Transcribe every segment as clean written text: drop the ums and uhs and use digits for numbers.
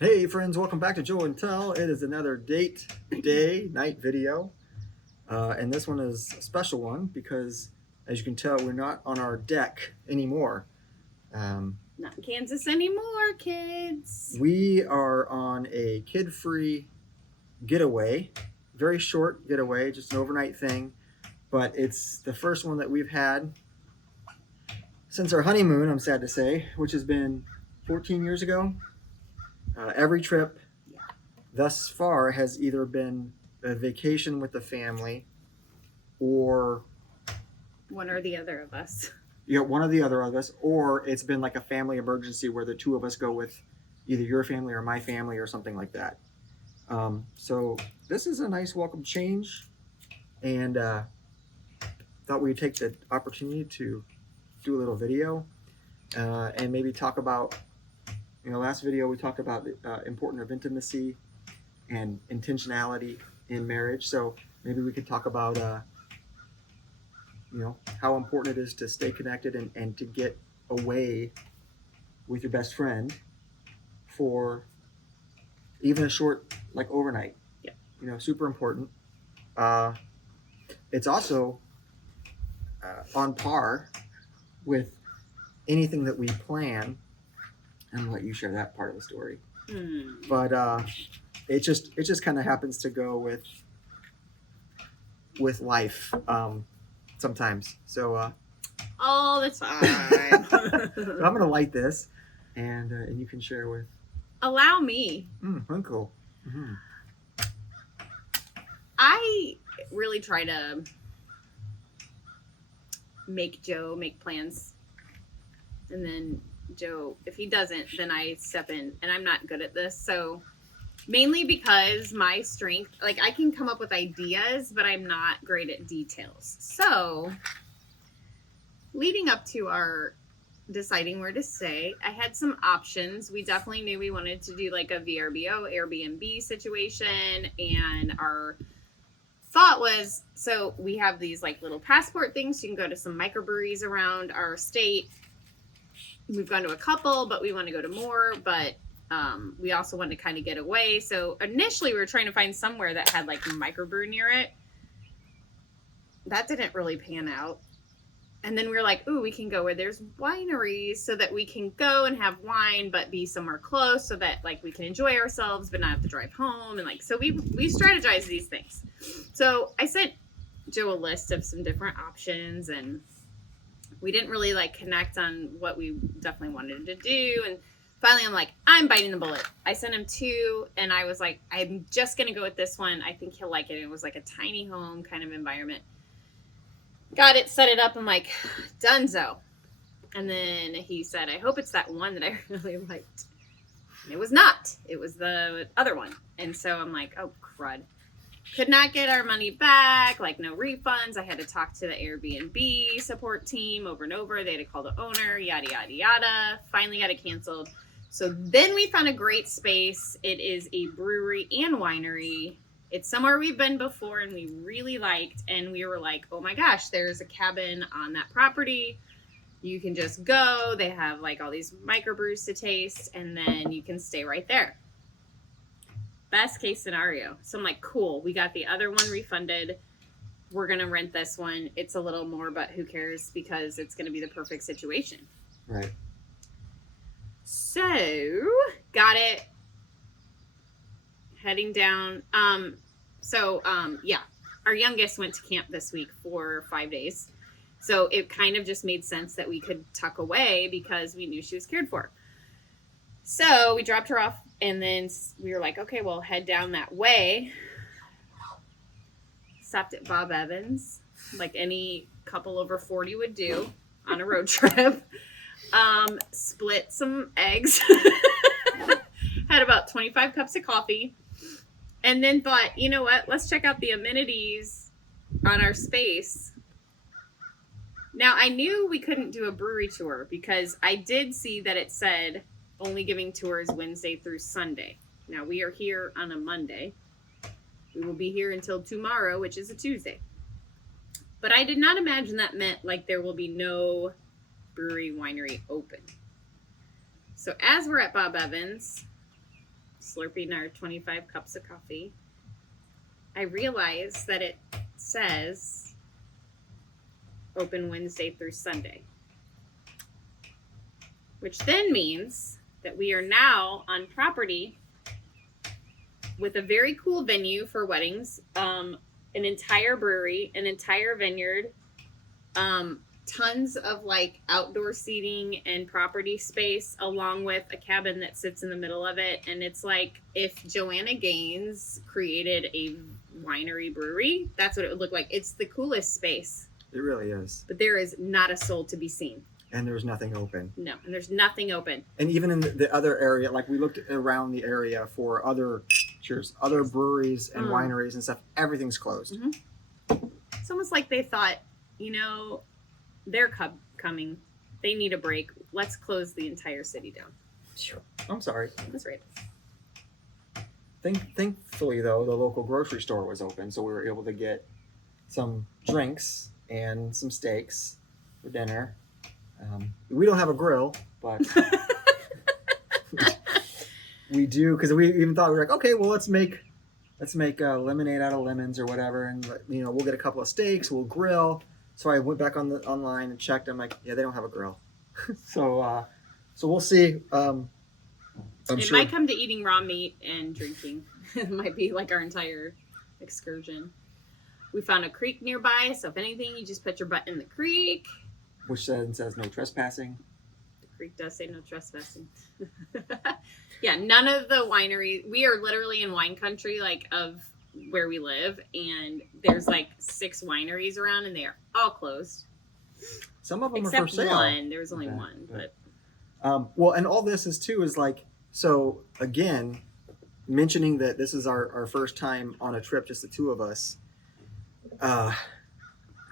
Hey friends, welcome back to Joe and Tell. It is another night video. And this one is a special one because, as you can tell, we're not on our deck anymore. Not in Kansas anymore, kids. We are on a kid-free getaway, very short getaway, just an overnight thing. But it's the first one that we've had since our honeymoon, I'm sad to say, which has been 14 years ago. Every trip thus far has either been a vacation with the family or One or the other of us. one or the other of us, or it's been like a family emergency where the two of us go with either your family or my family or something like that. So this is a nice welcome change, and thought we'd take the opportunity to do a little video and maybe talk about, last video we talked about the importance of intimacy and intentionality in marriage. So maybe we could talk about how important it is to stay connected and to get away with your best friend for even a short, like overnight. Yeah. Super important. uh, it's also on par with anything that we plan. I'm gonna let you share that part of the story. But it just kind of happens to go with life sometimes. So All the time. I'm gonna light this, and you can share with Allow me. Uncle. Mm-hmm. I really try to make Joe make plans. And then Joe, if he doesn't, then I step in. And I'm not good at this. So mainly because my strength, like I can come up with ideas, but I'm not great at details. So leading up to our deciding where to stay, I had some options. We definitely knew we wanted to do like a VRBO, Airbnb situation. And our thought was, so we have these like little passport things. You can go to some microbreweries around our state. We've gone to a couple, but we want to go to more. But we also wanted to kind of get away. So initially we were trying to find somewhere that had like a microbrew near it. That didn't really pan out. And then we were like, ooh, we can go where there's wineries so that we can go and have wine, but be somewhere close so that like we can enjoy ourselves, but not have to drive home. And like, so we strategized these things. So I sent Joe a list of some different options, and we didn't really like connect on what we definitely wanted to do. And finally I'm like, I'm biting the bullet. I sent him two, and I was like, I'm just going to go with this one. I think he'll like it. It was like a tiny home kind of environment. Got it, set it up. I'm like, donezo. And then he said, I hope it's that one that I really liked. And it was not. It was the other one. And so I'm like, oh, crud. Could not get our money back, like no refunds. I had to talk to the Airbnb support team over and over. They had to call the owner, yada, yada, yada. Finally got it canceled. So then we found a great space. It is a brewery and winery. It's somewhere we've been before and we really liked. And we were like, oh my gosh, there's a cabin on that property. You can just go. They have like all these microbrews to taste, and then you can stay right there. Best case scenario. So I'm like, cool. We got the other one refunded. We're going to rent this one. It's a little more, but who cares, because it's going to be the perfect situation. Right. So got it. Heading down. Yeah, our youngest went to camp this week for 5 days. So it kind of just made sense that we could tuck away because we knew she was cared for. So we dropped her off, and then we were like, okay, we'll head down that way. Stopped at Bob Evans, like any couple over 40 would do on a road trip. Split some eggs. Had about 25 cups of coffee. And then thought, you know what? Let's check out the amenities on our space. Now, I knew we couldn't do a brewery tour because I did see that it said only giving tours Wednesday through Sunday. Now, we are here on a Monday. We will be here until tomorrow, which is a Tuesday. But I did not imagine that meant like there will be no brewery winery open. So as we're at Bob Evans, slurping our 25 cups of coffee, I realized that it says open Wednesday through Sunday, which then means that we are now on property with a very cool venue for weddings, an entire brewery, an entire vineyard, tons of like outdoor seating and property space, along with a cabin that sits in the middle of it. And it's like if Joanna Gaines created a winery brewery, that's what it would look like. It's the coolest space. It really is. But there is not a soul to be seen. And there's nothing open. No, and there's nothing open. And even in the other area, like we looked around the area for other breweries and wineries and stuff, everything's closed. Mm-hmm. It's almost like they thought, they're coming. They need a break. Let's close the entire city down. I'm sorry. That's right. Thankfully, though, the local grocery store was open, so we were able to get some drinks and some steaks for dinner. We don't have a grill, but we do, because we even thought, we were like, okay, well, let's make lemonade out of lemons or whatever, and we'll get a couple of steaks, we'll grill. So I went back online and checked. I'm like, yeah, they don't have a grill. So we'll see. It might come to eating raw meat and drinking. It might be like our entire excursion. We found a creek nearby, so if anything, you just put your butt in the creek. Which says no trespassing. The creek does say no trespassing. Yeah, none of the wineries. We are literally in wine country, like of where we live, and there's like 6 wineries around, and they are all closed. Some of them except are for sale. One. There was only one, but well, and all this is like, so again, mentioning that this is our first time on a trip, just the two of us.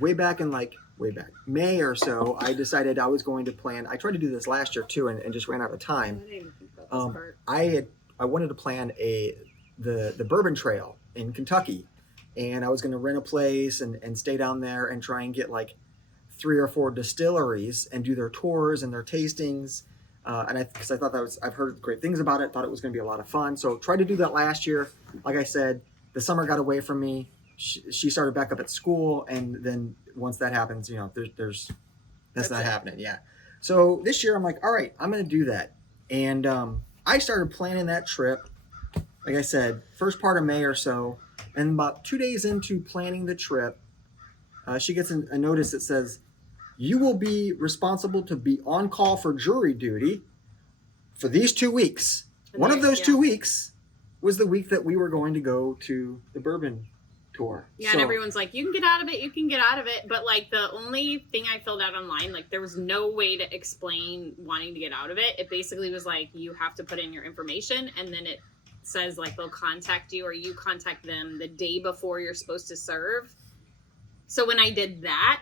Way back May or so, I decided I was going to plan. I tried to do this last year too, and just ran out of time. I didn't even think about this part. I wanted to plan the Bourbon Trail in Kentucky, and I was going to rent a place and stay down there and try and get like 3 or 4 distilleries and do their tours and their tastings. Because I thought I've heard great things about it, thought it was going to be a lot of fun. So tried to do that last year. Like I said, the summer got away from me. She started back up at school, and then once that happens, that's not happening. Yeah. So this year I'm like, all right, I'm going to do that. And I started planning that trip, like I said, first part of May or so. And about 2 days into planning the trip, she gets a notice that says, you will be responsible to be on call for jury duty for these 2 weeks. One of those 2 weeks was the week that we were going to go to the bourbon tour. Yeah, and everyone's like, you can get out of it. But like the only thing I filled out online, like there was no way to explain wanting to get out of it. It basically was like, you have to put in your information, and then it says like they'll contact you or you contact them the day before you're supposed to serve. So when I did that,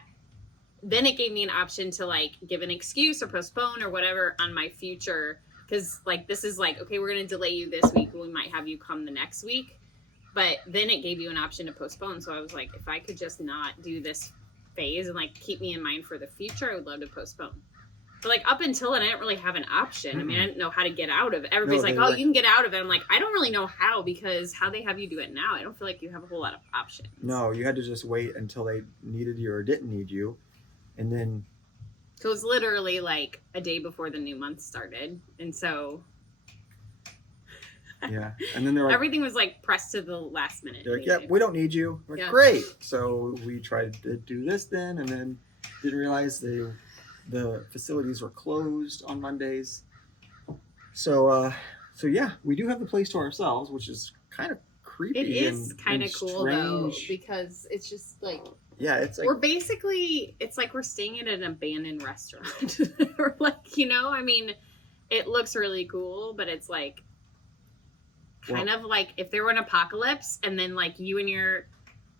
then it gave me an option to like give an excuse or postpone or whatever on my future. Because like this is like, okay, we're going to delay you this week. We might have you come the next week. But then it gave you an option to postpone. So I was like, if I could just not do this phase and like keep me in mind for the future, I would love to postpone. But like up until then, I didn't really have an option. I mean, I didn't know how to get out of it. Everybody's like, you can get out of it. I'm like, I don't really know how, because how they have you do it now, I don't feel like you have a whole lot of options. No, you had to just wait until they needed you or didn't need you. And then. So it was literally like a day before the new month started. And so. Yeah. And then they're like, everything was like pressed to the last minute. They're like, yeah, we don't need you. We're like, great. So we tried to do this then, and then didn't realize the facilities were closed on Mondays. So yeah, we do have the place to ourselves, which is kind of creepy. It is kind of cool though, because it's just like, yeah, it's like it's like we're staying at an abandoned restaurant. Or like, I mean, it looks really cool, but it's like kind of like if there were an apocalypse and then like you and your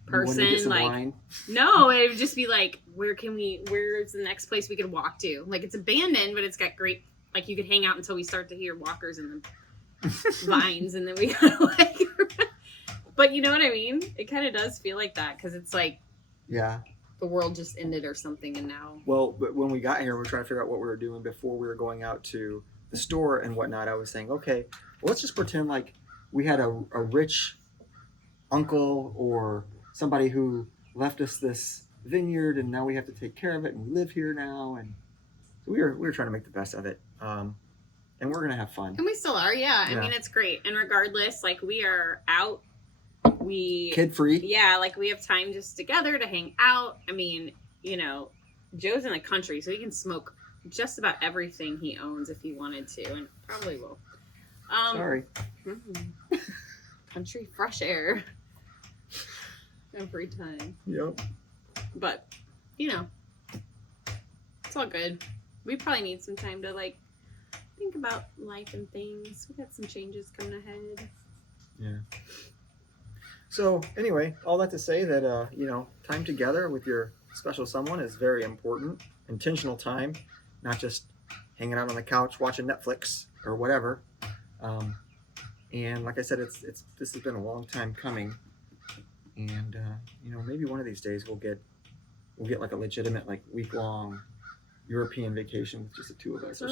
person like wine. No, it would just be like, where's the next place we could walk to? Like it's abandoned, but it's got great, like you could hang out until we start to hear walkers and the vines, and then we kind of like but you know what I mean? It kind of does feel like that, because it's like, yeah, the world just ended or something, and now. Well, but when we got here, we were trying to figure out what we were doing before we were going out to the store and whatnot, I was saying, okay, well, let's just pretend like we had a rich uncle or somebody who left us this vineyard, and now we have to take care of it, and we live here now, and so we were trying to make the best of it, and we're gonna have fun. And we still are, yeah. Yeah. I mean, it's great. And regardless, like, we are out. Kid free. Yeah, like, we have time just together to hang out. I mean, you know, Joe's in the country, so he can smoke just about everything he owns if he wanted to, and probably will. Sorry. Country fresh air. Every time. Yep. But, you know, it's all good. We probably need some time to, like, think about life and things. We got some changes coming ahead. Yeah. So anyway, all that to say that you know, time together with your special someone is very important. Intentional time, not just hanging out on the couch watching Netflix or whatever. And like I said, this has been a long time coming. And you know, maybe one of these days we'll get like a legitimate, like, week-long European vacation with just the two of us or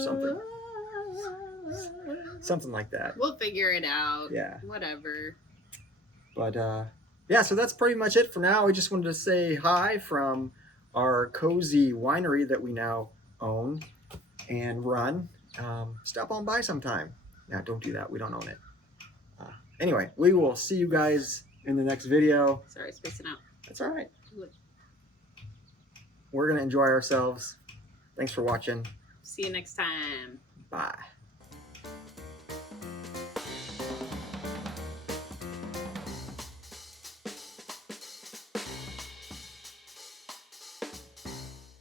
something like that. We'll figure it out. Yeah. Whatever. But yeah, so that's pretty much it for now. We just wanted to say hi from our cozy winery that we now own and run. Stop on by sometime. Yeah, don't do that. We don't own it. Anyway, we will see you guys in the next video. Sorry, spacing out. That's all right. We're going to enjoy ourselves. Thanks for watching. See you next time. Bye.